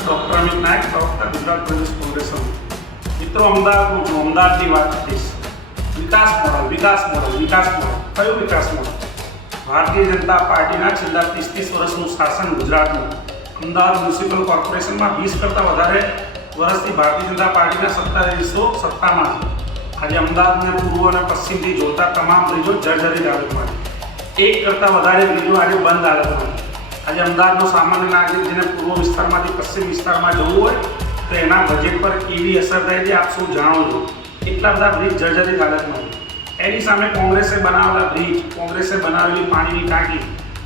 Doctor Amit નાયક, પ્રવક્તા ગુજરાત પ્રદેશ કોંગ્રેસ સમિતિ. મિત્રો, અમદાવાદનું છું, અમદાવાદની વાત કરીશ. વિકાસ મોડલ કયું વિકાસ મોડલ? ભારતીય જનતા પાર્ટીના છેલ્લા 30 વર્ષનું શાસન ગુજરાતનું. અમદાવાદ મ્યુનિસિપલ કોર્પોરેશનમાં 20 કરતાં વધારે વર્ષથી ભારતીય જનતા પાર્ટીના સત્તાધીશો સત્તામાં છે. આજે અમદાવાદને પૂર્વ અને પશ્ચિમથી જોડતા તમામ બ્રિજો જર્જરિત હાલતમાં છે. 1 કરતાં વધારે બ્રિજો આજે બંધ હાલતમાં છે. આજે અમદાવાદનો સામાન્ય નાગરિક જેને પૂર્વ વિસ્તારમાંથી પશ્ચિમ વિસ્તારમાં જવું હોય તો એના બજેટ પર કેવી અસર થાય છે આપ સૌ જાણો છો. એટલા બધા બ્રિજ જર્જરિત હાલતમાં છે. એની સામે કોંગ્રેસે બનાવેલા બ્રિજ, કોંગ્રેસે બનાવેલી પાણીની ટાંકી,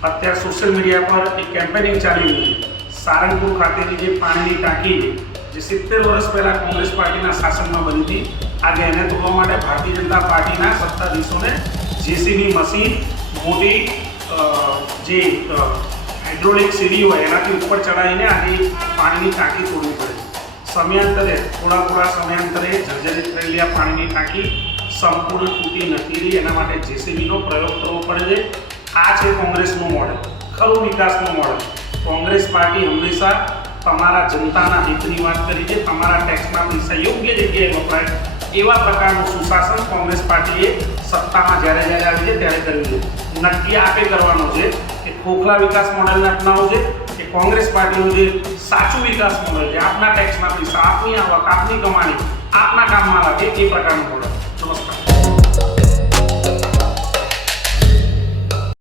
અત્યારે સોશિયલ મીડિયા પર એક કેમ્પેનિંગ ચાલી રહ્યું છે. સારંગપુર ખાતેની જે પાણીની ટાંકી છે, જે 70 વર્ષ પહેલાં કોંગ્રેસ પાર્ટીના શાસનમાં બની હતી, આજે એને તોડવા માટે ભારતીય જનતા પાર્ટીના સત્તાધીશોને જેસીબી મશીન, મોટી જે હાઇડ્રોલિક સીડી હોય એનાથી ઉપર ચડાવીને આજે પાણીની ટાંકી તોડવી પડે. સમયાંતરે થોડા સમયાંતરે જર્જરિત થયેલી આ પાણીની ટાંકી સંપૂર્ણ તૂટી નથી રહી. એના માટે જેસીબીનો પ્રયોગ કરવો પડે છે. આ છે કોંગ્રેસનું મોડેલ, ખરું વિકાસનું મોડેલ. કોંગ્રેસ પાર્ટી હંમેશા તમારા જનતાના હિતની વાત કરી છે. તમારા ટેક્સના પૈસા યોગ્ય જગ્યાએ વપરાય એવા પ્રકારનું સુશાસન કોંગ્રેસ પાર્ટીએ સત્તામાં જ્યારે આવી છે ત્યારે કર્યું છે. નક્કી આપે કરવાનો છે કે ખોખલા વિકાસ મોડેલને અપનાવો છે કે કોંગ્રેસ પાર્ટીનું જે સાચું વિકાસ મોડેલ છે, આપના ટેક્સના પૈસા, આપની આવક, આપની કમાણી આપના કામમાં લાગે એ પ્રકારનું મોડેલ.